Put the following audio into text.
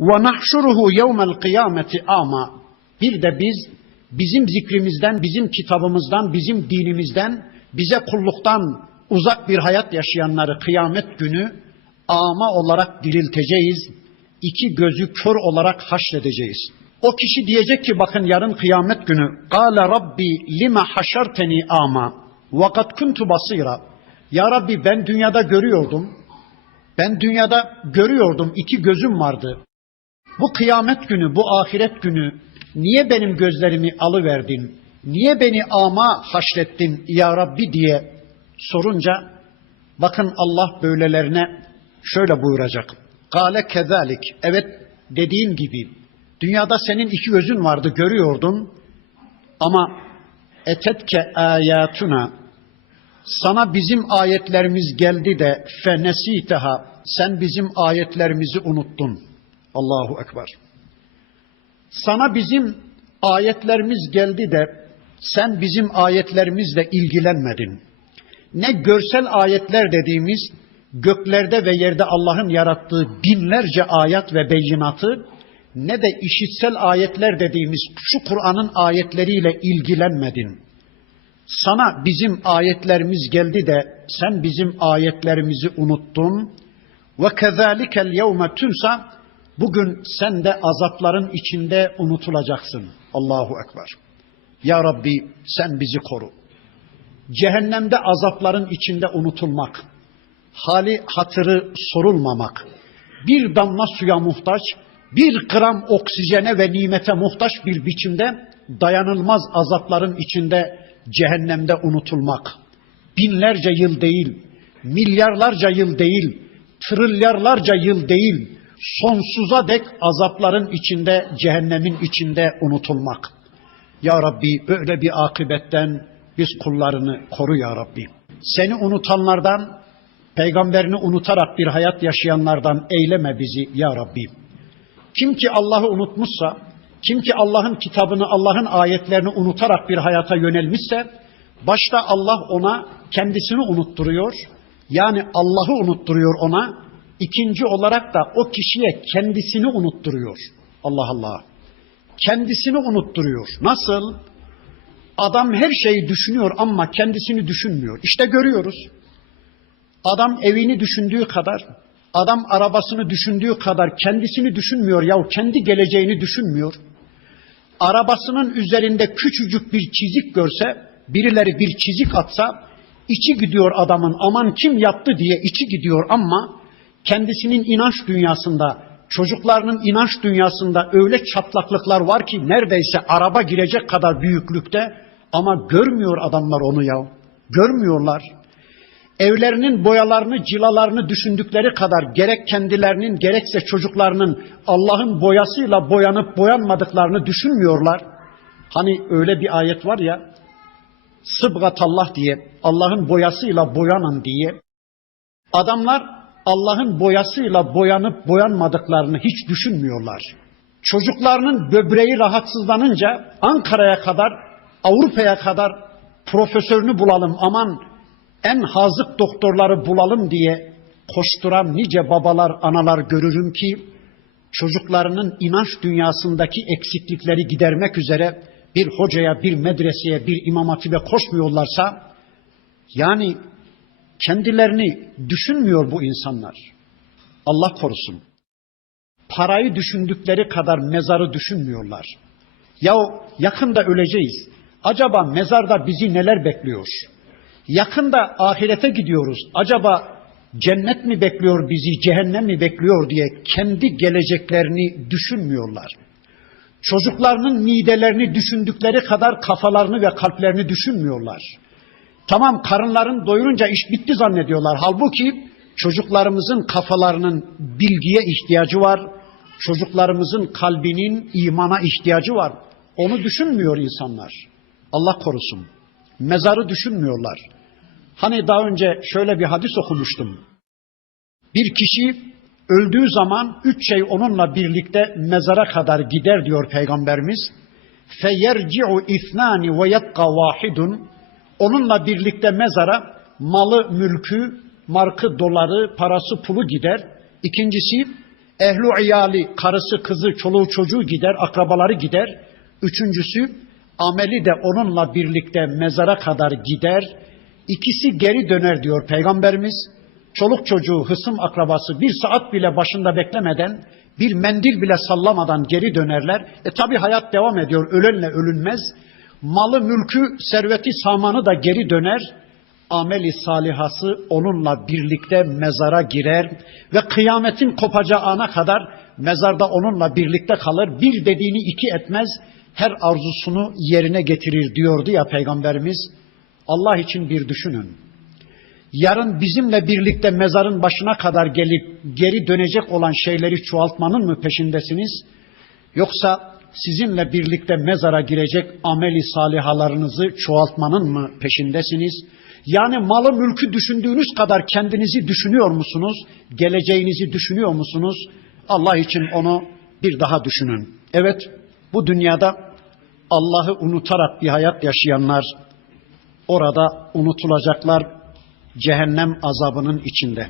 Ve nahşuruhu yevmel kıyameti ama. Bir de biz bizim zikrimizden, bizim kitabımızdan, bizim dinimizden, bize kulluktan uzak bir hayat yaşayanları kıyamet günü ama olarak dirilteceğiz. İki gözü kör olarak haşredeceğiz. O kişi diyecek ki bakın yarın kıyamet günü Kale Rabbi lima haşarteni ama ve kad kuntu basira. Ya Rabbi ben dünyada görüyordum. Ben dünyada görüyordum iki gözüm vardı. Bu kıyamet günü, bu ahiret günü niye benim gözlerimi alıverdin? Niye beni ama haşrettin ya Rabbi diye sorunca bakın Allah böylelerine şöyle buyuracak. Kale kezalik. Evet dediğin gibi dünyada senin iki gözün vardı görüyordun ama etetke ayatuna sana bizim ayetlerimiz geldi de fenesiteha sen bizim ayetlerimizi unuttun. Allahu Ekber. Sana bizim ayetlerimiz geldi de sen bizim ayetlerimizle ilgilenmedin. Ne görsel ayetler dediğimiz göklerde ve yerde Allah'ın yarattığı binlerce ayet ve beyinatı ne de işitsel ayetler dediğimiz şu Kur'an'ın ayetleriyle ilgilenmedin. Sana bizim ayetlerimiz geldi de sen bizim ayetlerimizi unuttun. Ve kezalikel yevme tunsa bugün sen de azapların içinde unutulacaksın. Allahu Ekber. Ya Rabbi sen bizi koru. Cehennemde azapların içinde unutulmak, hali hatırı sorulmamak, bir damla suya muhtaç, bir gram oksijene ve nimete muhtaç bir biçimde dayanılmaz azapların içinde cehennemde unutulmak. Binlerce yıl değil, milyarlarca yıl değil, trilyarlarca yıl değil, sonsuza dek azapların içinde, cehennemin içinde unutulmak. Ya Rabbi böyle bir akıbetten biz kullarını koru ya Rabbi. Seni unutanlardan, peygamberini unutarak bir hayat yaşayanlardan eyleme bizi ya Rabbi. Kim ki Allah'ı unutmuşsa, kim ki Allah'ın kitabını, Allah'ın ayetlerini unutarak bir hayata yönelmişse, başta Allah ona kendisini unutturuyor. Yani Allah'ı unutturuyor ona. İkinci olarak da o kişiye kendisini unutturuyor. Allah Allah. Kendisini unutturuyor. Nasıl? Adam her şeyi düşünüyor ama kendisini düşünmüyor. İşte görüyoruz. Adam evini düşündüğü kadar, adam arabasını düşündüğü kadar kendisini düşünmüyor ya kendi geleceğini düşünmüyor. Arabasının üzerinde küçücük bir çizik görse, birileri bir çizik atsa içi gidiyor adamın aman kim yaptı diye içi gidiyor ama kendisinin inanç dünyasında, çocuklarının inanç dünyasında öyle çatlaklıklar var ki neredeyse araba girecek kadar büyüklükte ama görmüyor adamlar onu ya. Görmüyorlar. Evlerinin boyalarını, cilalarını düşündükleri kadar gerek kendilerinin gerekse çocuklarının Allah'ın boyasıyla boyanıp boyanmadıklarını düşünmüyorlar. Hani öyle bir ayet var ya, sıbgat Allah diye, Allah'ın boyasıyla boyanın diye. Adamlar Allah'ın boyasıyla boyanıp boyanmadıklarını hiç düşünmüyorlar. Çocuklarının böbreği rahatsızlanınca Ankara'ya kadar, Avrupa'ya kadar profesörünü bulalım aman en hazık doktorları bulalım diye koşturan nice babalar, analar görürüm ki çocuklarının inanç dünyasındaki eksiklikleri gidermek üzere bir hocaya, bir medreseye, bir imam hatibe koşmuyorlarsa yani kendilerini düşünmüyor bu insanlar. Allah korusun. Parayı düşündükleri kadar mezarı düşünmüyorlar. Ya yakında öleceğiz. Acaba mezarda bizi neler bekliyor? Yakında ahirete gidiyoruz. Acaba cennet mi bekliyor bizi, cehennem mi bekliyor diye kendi geleceklerini düşünmüyorlar. Çocuklarının midelerini düşündükleri kadar kafalarını ve kalplerini düşünmüyorlar. Tamam karınların doyurunca iş bitti zannediyorlar. Halbuki çocuklarımızın kafalarının bilgiye ihtiyacı var. Çocuklarımızın kalbinin imana ihtiyacı var. Onu düşünmüyor insanlar. Allah korusun. Mezarı düşünmüyorlar. Hani daha önce şöyle bir hadis okumuştum. Bir kişi öldüğü zaman üç şey onunla birlikte mezara kadar gider diyor Peygamberimiz. İthnani ve yabqa vahidun. Onunla birlikte mezara malı, mülkü, markı, doları, parası, pulu gider. İkincisi Ehlu iyali, karısı, kızı, çoluğu, çocuğu gider, akrabaları gider. Üçüncüsü, ameli de onunla birlikte mezara kadar gider. İkisi geri döner diyor Peygamberimiz. Çoluk çocuğu, hısım akrabası bir saat bile başında beklemeden, bir mendil bile sallamadan geri dönerler. E tabi hayat devam ediyor, ölenle ölünmez. Malı, mülkü, serveti, samanı da geri döner ameli salihası onunla birlikte mezara girer ve kıyametin kopacağı ana kadar mezarda onunla birlikte kalır. Bir dediğini iki etmez, her arzusunu yerine getirir diyordu ya Peygamberimiz. Allah için bir düşünün. Yarın bizimle birlikte mezarın başına kadar gelip geri dönecek olan şeyleri çoğaltmanın mı peşindesiniz? Yoksa sizinle birlikte mezara girecek ameli salihalarınızı çoğaltmanın mı peşindesiniz? Yani malı mülkü düşündüğünüz kadar kendinizi düşünüyor musunuz? Geleceğinizi düşünüyor musunuz? Allah için onu bir daha düşünün. Evet, bu dünyada Allah'ı unutarak bir hayat yaşayanlar orada unutulacaklar cehennem azabının içinde.